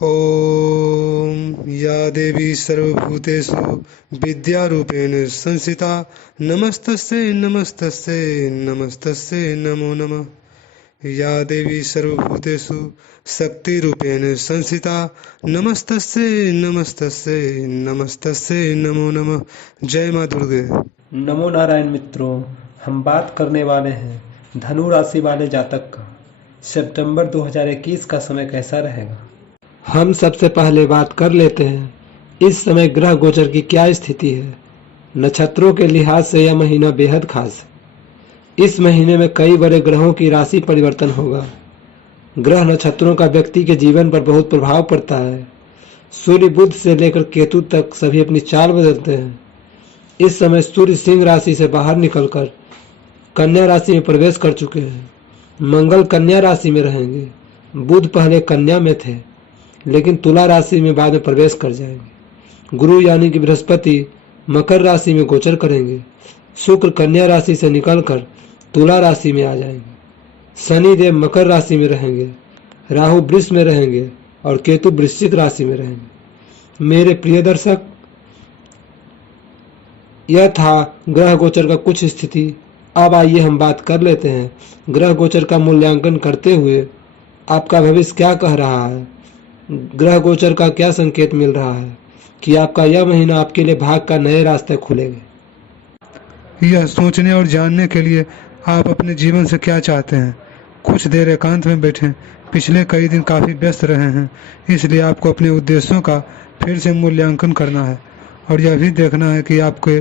ॐ या देवी सर्वभूतेषु विद्यारूपेण संस्थिता नमस्तस्यै नमस्तस्यै नमस्तस्यै नमो नमः। या देवी सर्वभूतेषु शक्तिरूपेण संस्थिता नमस्तस्यै नमस्तस्यै नमस्तस्यै नमो नमः। जय माँ दुर्गे। नमो नारायण मित्रों, हम बात करने वाले हैं धनु राशि वाले जातक का सितंबर 2021 का समय कैसा रहेगा। हम सबसे पहले बात कर लेते हैं इस समय ग्रह गोचर की क्या स्थिति है। नक्षत्रों के लिहाज से यह महीना बेहद खास है। इस महीने में कई बड़े ग्रहों की राशि परिवर्तन होगा। ग्रह नक्षत्रों का व्यक्ति के जीवन पर बहुत प्रभाव पड़ता है। सूर्य बुध से लेकर केतु तक सभी अपनी चाल बदलते हैं। इस समय सूर्य सिंह राशि से बाहर निकलकर कन्या राशि में प्रवेश कर चुके हैं। मंगल कन्या राशि में रहेंगे। बुध पहले कन्या में थे लेकिन तुला राशि में बाद में प्रवेश कर जाएंगे। गुरु यानी कि बृहस्पति मकर राशि में गोचर करेंगे। शुक्र कन्या राशि से निकलकर तुला राशि में आ जाएंगे। शनि देव मकर राशि में रहेंगे। राहु वृष में रहेंगे और केतु वृश्चिक राशि में रहेंगे। मेरे प्रिय दर्शक, यह था ग्रह गोचर का कुछ स्थिति। अब आइए हम बात कर लेते हैं ग्रह गोचर का मूल्यांकन करते हुए आपका भविष्य क्या कह रहा है। ग्रह गोचर का क्या संकेत मिल रहा है कि आपका यह महीना आपके लिए भाग्य का नए रास्ते खुलेंगे। यह सोचने और जानने के लिए आप अपने जीवन से क्या चाहते हैं। कुछ देर एकांत में बैठें। पिछले कई दिन काफ़ी व्यस्त रहे हैं, इसलिए आपको अपने उद्देश्यों का फिर से मूल्यांकन करना है और यह भी देखना है कि आपके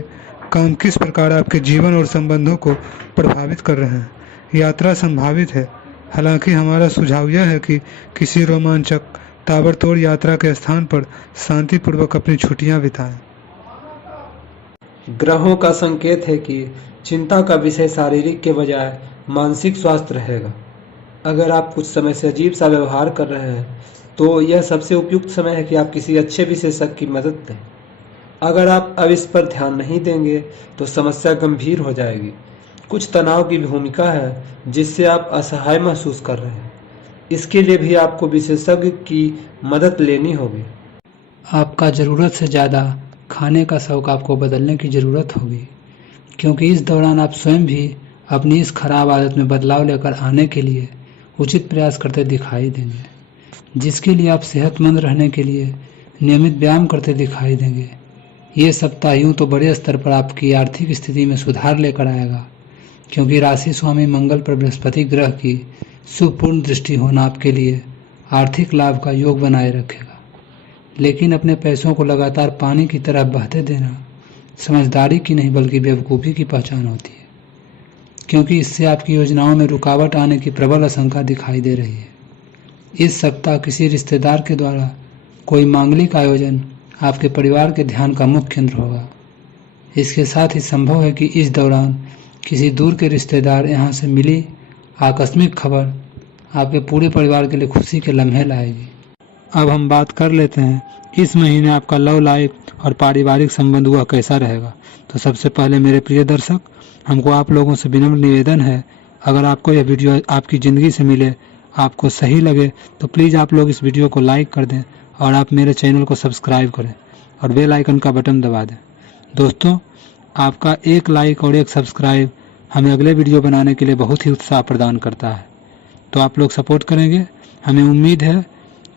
काम किस प्रकार आपके जीवन और संबंधों को प्रभावित कर रहे हैं। यात्रा संभावित है, हालांकि हमारा सुझाव यह है कि किसी रोमांचक ताबड़तोड़ यात्रा के स्थान पर शांतिपूर्वक अपनी छुट्टियां बिताएं। ग्रहों का संकेत है कि चिंता का विषय शारीरिक के बजाय मानसिक स्वास्थ्य रहेगा। अगर आप कुछ समय से अजीब सा व्यवहार कर रहे हैं तो यह सबसे उपयुक्त समय है कि आप किसी अच्छे विशेषज्ञ की मदद लें। अगर आप अब इस पर ध्यान नहीं देंगे तो समस्या गंभीर हो जाएगी। कुछ तनाव की भूमिका है जिससे आप असहाय महसूस कर रहे हैं। इसके लिए भी आपको विशेषज्ञ की मदद लेनी होगी। आपका ज़रूरत से ज़्यादा खाने का शौक आपको बदलने की ज़रूरत होगी, क्योंकि इस दौरान आप स्वयं भी अपनी इस खराब आदत में बदलाव लेकर आने के लिए उचित प्रयास करते दिखाई देंगे, जिसके लिए आप सेहतमंद रहने के लिए नियमित व्यायाम करते दिखाई देंगे। ये सप्ताह यूँ तो बड़े स्तर पर आपकी आर्थिक स्थिति में सुधार लेकर आएगा, क्योंकि राशि स्वामी मंगल पर बृहस्पति ग्रह की सुपूर्ण दृष्टि होना आपके लिए आर्थिक लाभ का योग बनाए रखेगा। लेकिन अपने पैसों को लगातार पानी की तरह बहते देना समझदारी की नहीं बल्कि बेवकूफ़ी की पहचान होती है, क्योंकि इससे आपकी योजनाओं में रुकावट आने की प्रबल आशंका दिखाई दे रही है। इस सप्ताह किसी रिश्तेदार के द्वारा कोई मांगलिक आयोजन आपके परिवार के ध्यान का मुख्य केंद्र होगा। इसके साथ ही संभव है कि इस दौरान किसी दूर के रिश्तेदार यहाँ से मिली आकस्मिक खबर आपके पूरे परिवार के लिए खुशी के लम्हे लाएगी। अब हम बात कर लेते हैं इस महीने आपका लव लाइफ और पारिवारिक संबंध हुआ कैसा रहेगा। तो सबसे पहले मेरे प्रिय दर्शक, हमको आप लोगों से विनम्र निवेदन है, अगर आपको यह वीडियो आपकी ज़िंदगी से मिले, आपको सही लगे तो प्लीज़ आप लोग इस वीडियो को लाइक कर दें और आप मेरे चैनल को सब्सक्राइब करें और बेल आइकन का बटन दबा दें। दोस्तों, आपका एक लाइक और एक सब्सक्राइब हमें अगले वीडियो बनाने के लिए बहुत ही उत्साह प्रदान करता है, तो आप लोग सपोर्ट करेंगे, हमें उम्मीद है।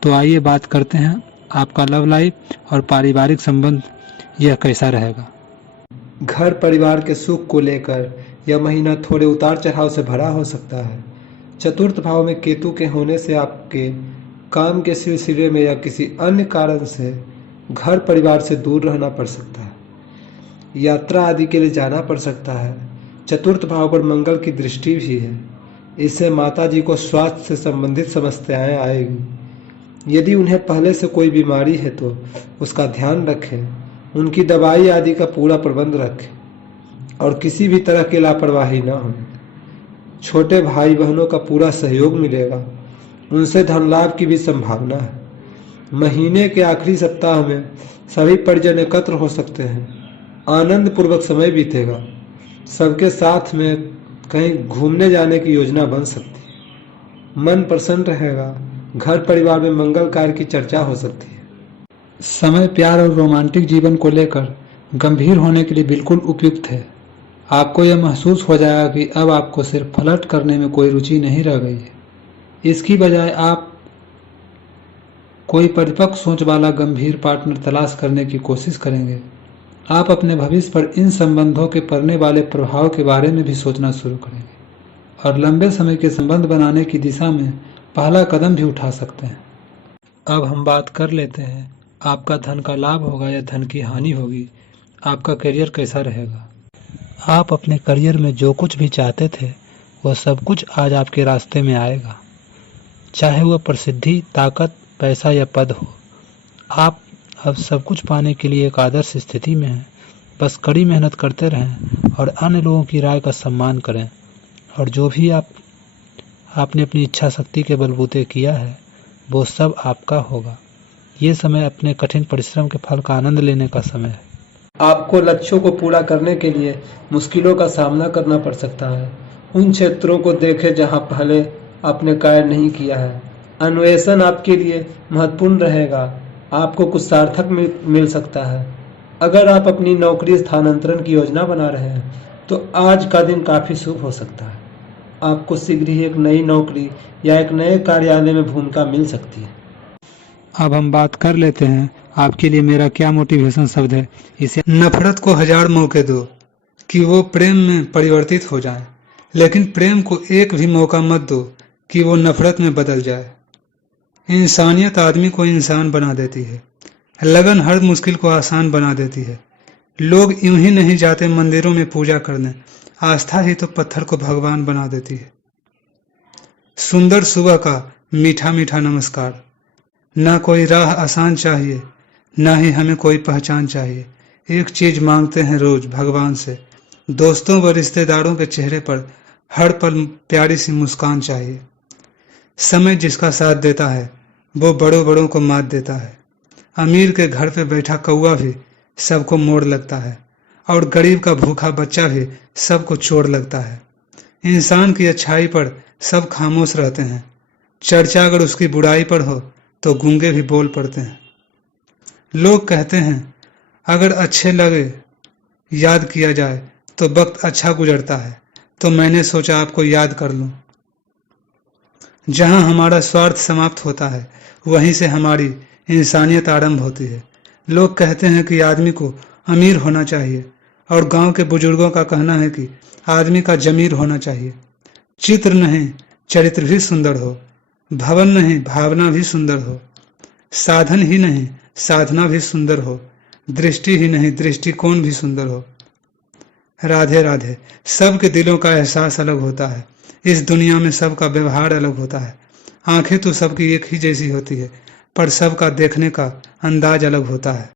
तो आइए बात करते हैं आपका लव लाइफ और पारिवारिक संबंध यह कैसा रहेगा। घर परिवार के सुख को लेकर यह महीना थोड़े उतार चढ़ाव से भरा हो सकता है। चतुर्थ भाव में केतु के होने से आपके काम के सिलसिले में या किसी अन्य कारण से घर परिवार से दूर रहना पड़ सकता है। यात्रा आदि के लिए जाना पड़ सकता है। चतुर्थ भाव पर मंगल की दृष्टि भी है, इससे माता जी को स्वास्थ्य से संबंधित समस्याएं आएगी। यदि उन्हें पहले से कोई बीमारी है तो उसका ध्यान रखें, उनकी दवाई आदि का पूरा प्रबंध रखें और किसी भी तरह की लापरवाही न हो। छोटे भाई बहनों का पूरा सहयोग मिलेगा, उनसे धन लाभ की भी संभावना है। महीने के आखिरी सप्ताह में सभी परिजन एकत्र हो सकते हैं, आनंद पूर्वक समय बीतेगा। सबके साथ में कहीं घूमने जाने की योजना बन सकती है। मन प्रसन्न रहेगा, घर परिवार में मंगल कार्य की चर्चा हो सकती है। समय प्यार और रोमांटिक जीवन को लेकर गंभीर होने के लिए बिल्कुल उपयुक्त है। आपको यह महसूस हो जाएगा कि अब आपको सिर्फ फ्लर्ट करने में कोई रुचि नहीं रह गई है। इसकी बजाय आप कोई परिपक्व सोच वाला गंभीर पार्टनर तलाश करने की कोशिश करेंगे। आप अपने भविष्य पर इन संबंधों के पड़ने वाले प्रभाव के बारे में भी सोचना शुरू करेंगे और लंबे समय के संबंध बनाने की दिशा में पहला कदम भी उठा सकते हैं। अब हम बात कर लेते हैं, आपका धन का लाभ होगा या धन की हानि होगी, आपका करियर कैसा रहेगा। आप अपने करियर में जो कुछ भी चाहते थे वह सब कुछ आज आपके रास्ते में आएगा, चाहे वह प्रसिद्धि, ताकत, पैसा या पद हो। आप अब सब कुछ पाने के लिए एक आदर्श स्थिति में हैं। बस कड़ी मेहनत करते रहें और अन्य लोगों की राय का सम्मान करें, और जो भी आपने अपनी इच्छा शक्ति के बलबूते किया है वो सब आपका होगा। ये समय अपने कठिन परिश्रम के फल का आनंद लेने का समय है। आपको लक्ष्यों को पूरा करने के लिए मुश्किलों का सामना करना पड़ सकता है। उन क्षेत्रों को देखें जहां पहले आपने कार्य नहीं किया है। अन्वेषण आपके लिए महत्वपूर्ण रहेगा। आपको कुछ सार्थक मिल सकता है। अगर आप अपनी नौकरी स्थानांतरण की योजना बना रहे हैं तो आज का दिन काफी शुभ हो सकता है। आपको शीघ्र ही एक नई नौकरी या एक नए कार्यालय में भूमिका मिल सकती है। अब हम बात कर लेते हैं आपके लिए मेरा क्या मोटिवेशन शब्द है। इसे नफरत को 1000 मौके दो कि वो प्रेम में परिवर्तित हो जाए, लेकिन प्रेम को एक भी मौका मत दो कि वो नफरत में बदल जाए। इंसानियत आदमी को इंसान बना देती है। लगन हर मुश्किल को आसान बना देती है। लोग यूं ही नहीं जाते मंदिरों में पूजा करने, आस्था ही तो पत्थर को भगवान बना देती है। सुंदर सुबह का मीठा मीठा नमस्कार। ना कोई राह आसान चाहिए, ना ही हमें कोई पहचान चाहिए। एक चीज मांगते हैं रोज भगवान से, दोस्तों व रिश्तेदारों के चेहरे पर हर पल प्यारी सी मुस्कान चाहिए। समय जिसका साथ देता है वो बड़ों बड़ों को मात देता है। अमीर के घर पे बैठा कौवा भी सबको मोड़ लगता है, और गरीब का भूखा बच्चा भी सबको चोर लगता है। इंसान की अच्छाई पर सब खामोश रहते हैं। चर्चा अगर उसकी बुराई पर हो तो गूंगे भी बोल पड़ते हैं। लोग कहते हैं अगर अच्छे लगे याद किया जाए तो वक्त अच्छा गुजरता है, तो मैंने सोचा आपको याद कर लूं। जहां हमारा स्वार्थ समाप्त होता है वहीं से हमारी इंसानियत आरंभ होती है। लोग कहते हैं कि आदमी को अमीर होना चाहिए, और गांव के बुजुर्गों का कहना है कि आदमी का जमीर होना चाहिए। चित्र नहीं चरित्र भी सुंदर हो, भवन नहीं भावना भी सुंदर हो, साधन ही नहीं साधना भी सुंदर हो, दृष्टि ही नहीं दृष्टिकोण भी सुंदर हो। राधे राधे। सबके दिलों का एहसास अलग होता है। इस दुनिया में सबका व्यवहार अलग होता है। आंखें तो सबकी एक ही जैसी होती है, पर सबका देखने का अंदाज अलग होता है।